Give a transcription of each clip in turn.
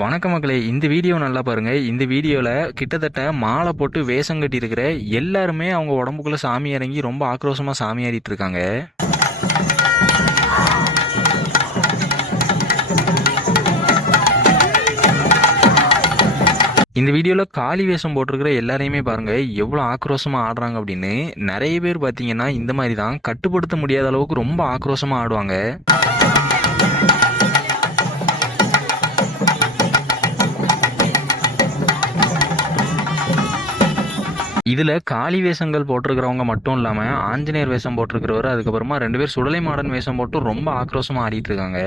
வணக்க மக்களே இந்த வீடியோ நல்லா பாருங்கள் இந்த வீடியோவில் கிட்டத்தட்ட மாலை போட்டு வேஷம் கட்டியிருக்கிற எல்லாருமே அவங்க உடம்புக்குள்ளே சாமி இறங்கி ரொம்ப ஆக்ரோஷமாக சாமி ஏறிட்டு இருக்காங்க. இந்த வீடியோவில் காளி வேஷம் போட்டிருக்கிற எல்லாரையுமே பாருங்கள் எவ்வளோ ஆக்ரோஷமாக ஆடுறாங்க அப்படின்னு. நிறைய பேர் பார்த்தீங்கன்னா இந்த மாதிரி தான் கட்டுப்படுத்த முடியாத அளவுக்கு ரொம்ப ஆக்ரோஷமாக ஆடுவாங்க. இதில் காளி வேஷங்கள் போட்டிருக்கிறவங்க மட்டும் இல்லாமல் ஆஞ்சநேயர் வேஷம் போட்டிருக்கிறவர் அதுக்கப்புறமா ரெண்டு பேர் சுடலை மாடன் வேஷம் போட்டு ரொம்ப ஆக்ரோஷமாக ஆடிட்டு இருக்காங்க.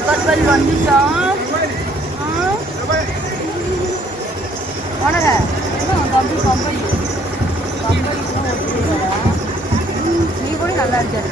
கப்பல் வந்துட்டான் வணங்க தம்பி கம்பெனி கம்பெனி நீ கூட நல்லா இருக்காரு